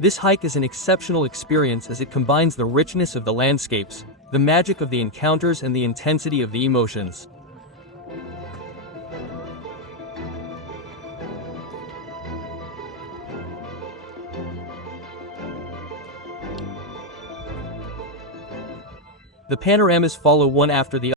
This hike is an exceptional experience as it combines the richness of the landscapes, the magic of the encounters, and the intensity of the emotions. The panoramas follow one after the